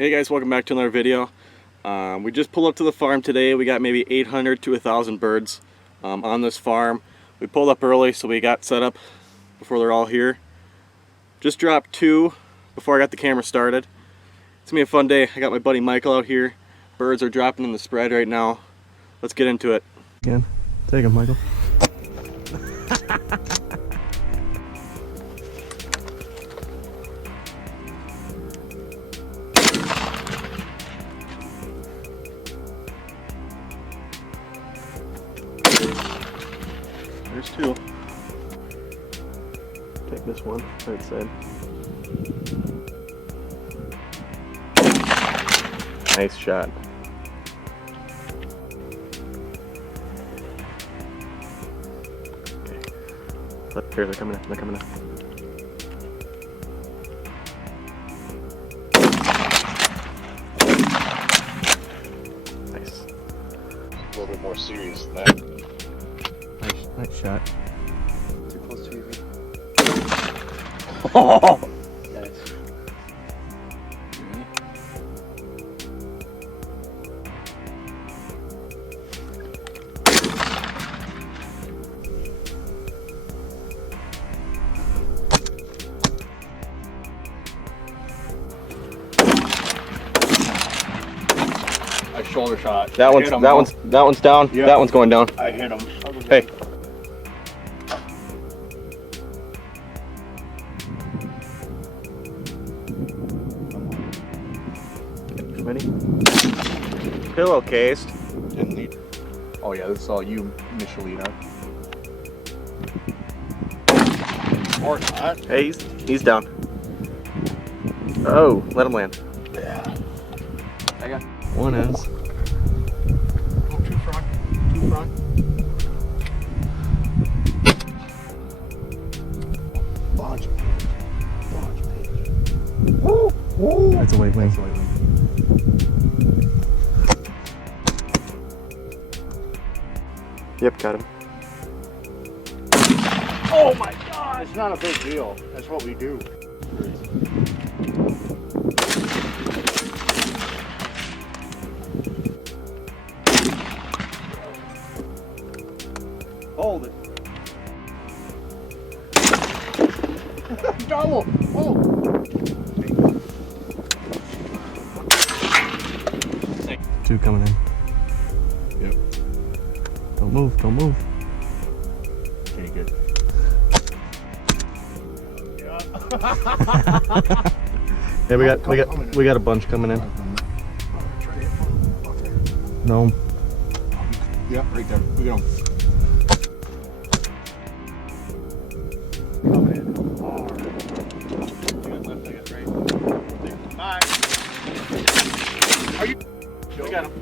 Hey guys, welcome back to another video. We just pulled up to the farm today. We got maybe 800 to 1,000 birds on this farm. We pulled up early, so we got set up before they're all here. Just dropped 2 before I got the camera started. It's gonna be a fun day. I got my buddy Michael out here. Birds are dropping in the spread right now. Let's get into it. Again, take him, Michael. There's 2. Take this one, right side. Nice shot. Okay. Here, they're coming in, they're coming in. Nice. A little bit more serious than that. Nice shot. Too close to you. Oh! Nice. I shoulder shot. That one's down. Yep. That one's going down. I hit him. Hey. Ready? Pillowcase. Didn't lead. Oh yeah, this is all you initially, huh? Or not. Hey, he's down. Oh, let him land. Yeah. I got One is. 2 front. 2 front. Bunch of page. Bunch of page. Woo! Woo! That's a white wing. That's a white wing. Yep, got him. Oh my god! It's not a big deal. That's what we do. Hold it. Double! Oh! 2 coming in. Yep. Don't move, don't move. Okay, good. Yeah, we got a bunch coming in. No. Yeah, right there. We got him. Coming in hard. I got left, I got right. Bye. Are you? We got him.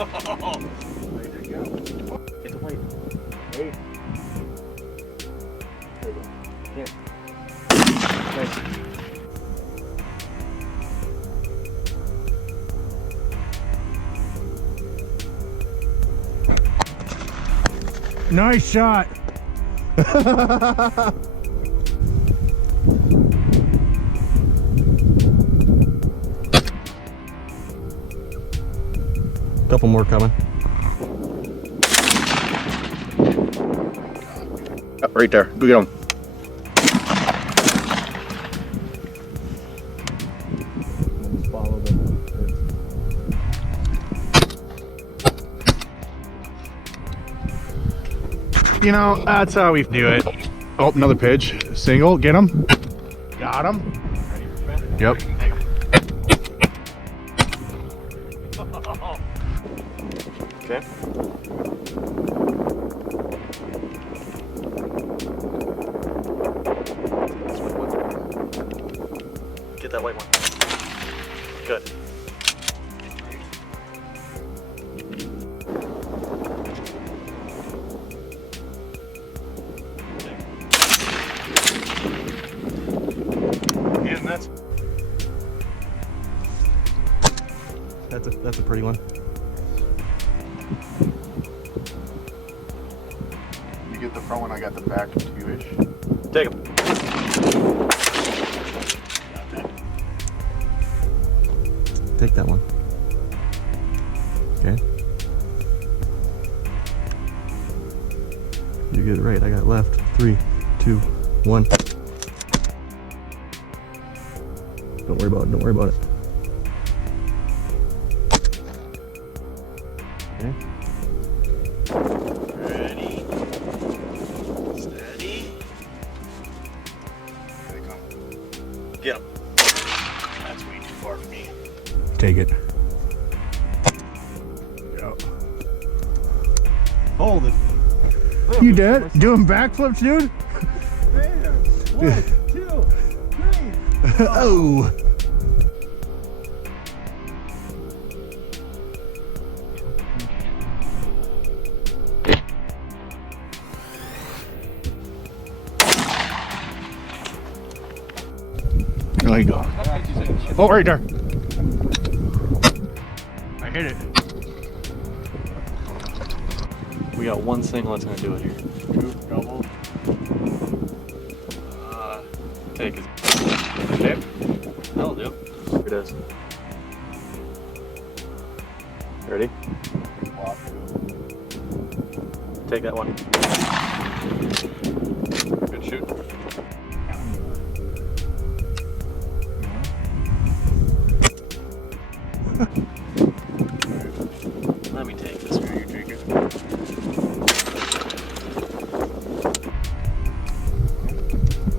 Oh, there you go. Get the white. Hey. There you go. Yeah. Nice shot. Couple more coming. Right there. Go get them. Follow the You know, that's how we do it. Oh, another pitch. Single. Get him. Got him. Yep. Okay. Get that white one. Good. And that's a pretty one. You get the front one, I got the back 2-ish. Take him. Take that one. Okay. You get it right. I got left. 3, 2, 1. Don't worry about it. Don't worry about it. Okay. Ready. Steady. Here they come. Get him. That's way too far for me. Take it. Go. Hold it. You dead? Doing backflips, dude? Man. 1, 2, 3. Oh. There you go. Oh, right there. I hit it. We got one single that's gonna do it here. 2 double. Take it. Okay. That'll do. Here it is. Ready? Take that one. Good shoot. Let me take this. Here, you take it.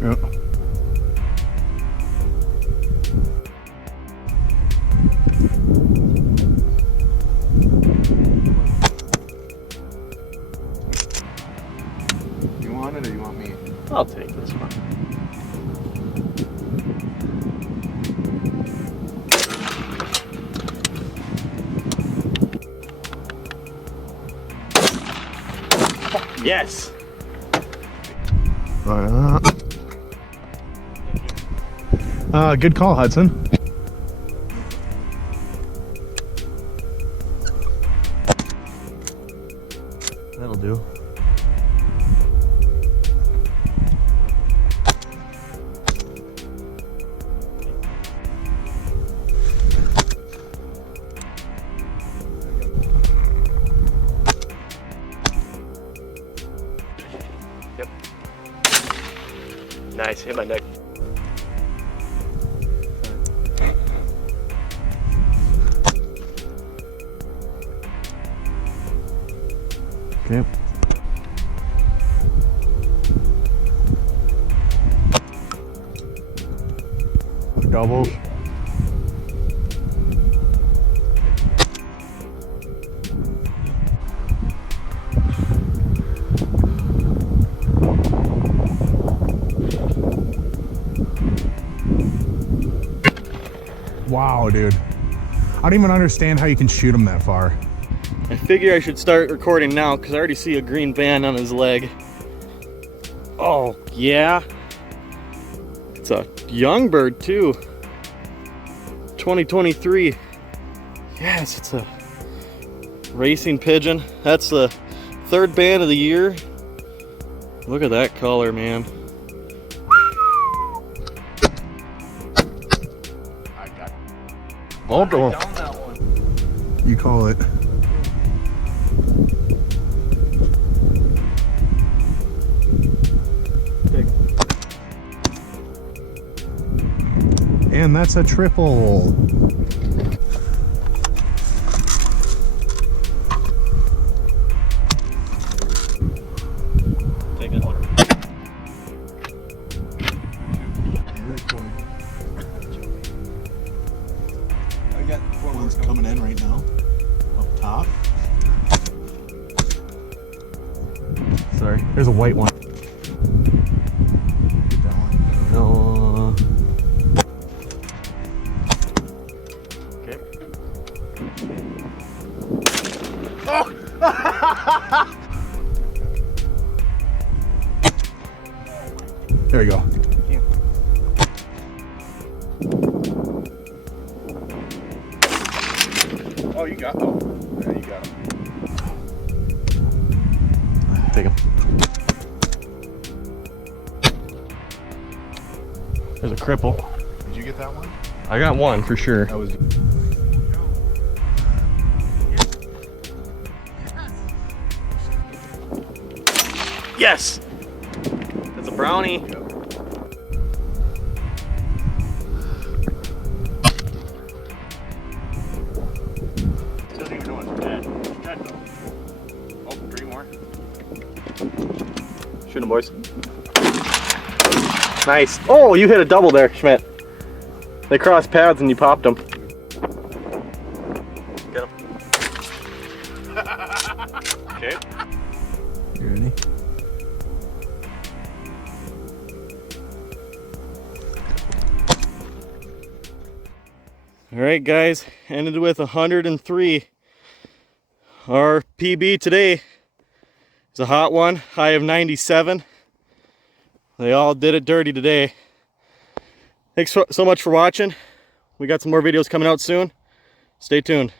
Yep. You want it or you want me? I'll take this one. Yes. Good call, Hudson. That'll do. Yep. Nice. Hit my neck. Okay. Doubles. Wow, dude. I don't even understand how you can shoot them that far. I figure I should start recording now because I already see a green band on his leg. Oh, yeah. It's a young bird too. 2023. Yes, it's a racing pigeon. That's the 3rd band of the year. Look at that color, man. I got it. Hold on. Down that one. You call it. And that's a triple. Take it. I got 4 more One's coming in right now. Up top. Sorry, there's a white one. That one. No. Okay. There you go. Oh, you got. Oh, there you got him. Take him. There's a cripple. Did you get that one? I got one for sure. That was. Yes! That's a brownie. Doesn't even know it's dead. It's dead though. Oh, 3 more. Shoot him, boys. Nice. Oh, you hit a double there, Schmidt. They crossed paths and you popped them. Get him. Okay. You ready? All right, guys, ended with 103. Our PB today is a hot one, high of 97. They all did it dirty today. Thanks so much for watching. We got some more videos coming out soon. Stay tuned.